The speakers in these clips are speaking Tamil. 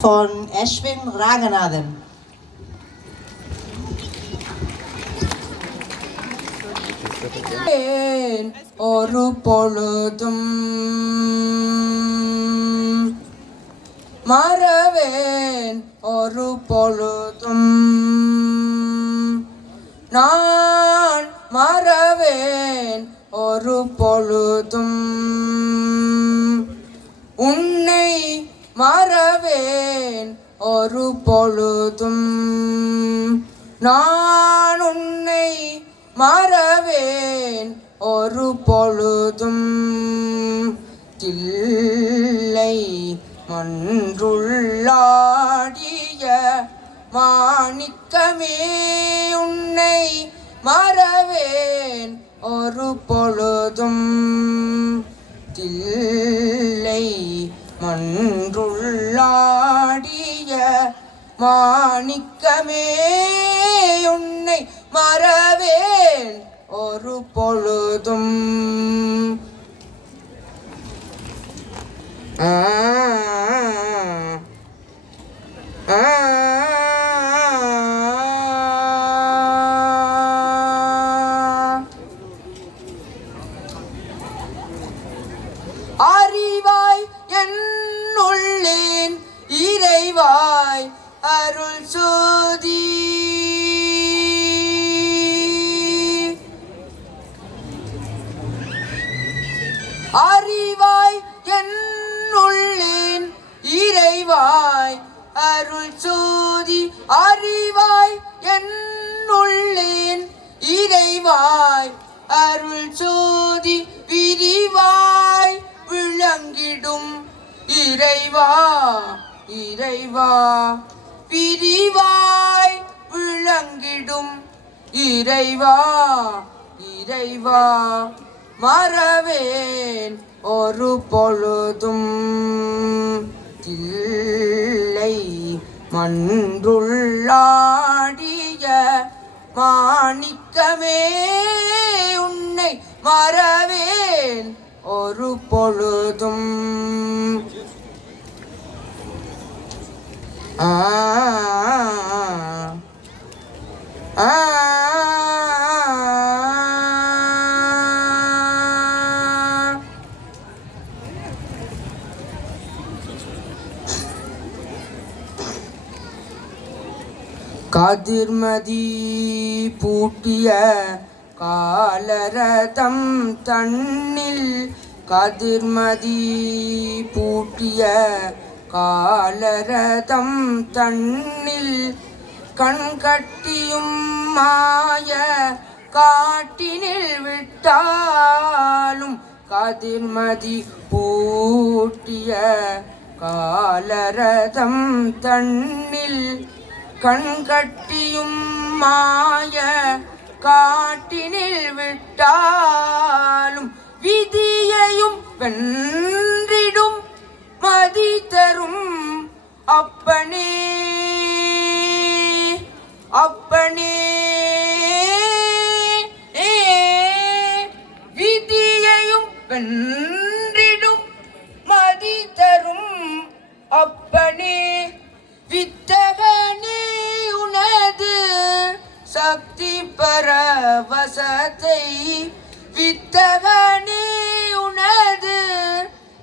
von Ashwin Ranganathan. ஒரு பொழுதும் மறவேன் ஒரு பொழுதும் நான் மறவேன் ஒரு பொழுதும் உன்னை மறவேன் ஒரு பொழுதும் நான் உன்னை மறவேன் ஒரு பொழுதும் தில்லை மன்றுள்ளாடிய மாணிக்கமே உன்னை மறவேன் ஒரு பொழுதும் தில்லை மன்றுள்ளாடிய மாணிக்கமே உன்னை மறவேன் ஒரு பொழுதும் அறிவாய் என்னுள்ளேன் இறைவாய் அருள் சோதி அறிவாய் என்னுள்ளேன் இறைவாய் அருள் சோதி அறிவாய் என்னுள்ளேன் இறைவாய் அருள் சோதி விரிவாய் விளங்கிடும் இறைவா இறைவா விரிவாய் விளங்கிடும் இறைவா இறைவா மறவேன் ஒரு பொழுதும் தில்லை மன்றுள்ளாடிய மாணிக்கமே உன்னை மறவேன் ஒரு பொழுதும் கதிர்மதி பூட்டிய காலரதம் தன்னில் கதிர்மதி பூட்டிய காலரதம் தன்னில் கண்கட்டியும் மாய காட்டினில் விட்டாலும் கதிர்மதி பூட்டிய காலரதம் தன்னில் கண்கட்டியும் மாய காட்டினில் விட்டாலும் விதியையும் வென்றிடும் மதி தரும் அப்பனே அப்பனே விதியையும் வென்றிடும் மதி தரும் அப்பனே வித்தகனே உனது சக்தி பரவசத்தை வித்தகனே உனது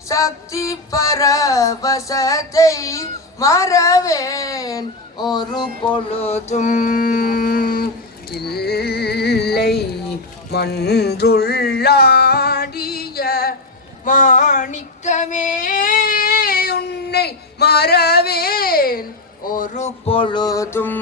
சக்தி பரவசத்தை மறவேன் ஒரு பொழுதும் இல்லை மன்றுள்ளாடிய மாணிக்கமே உன்னை மறவேன் ஒரு பொழுதும்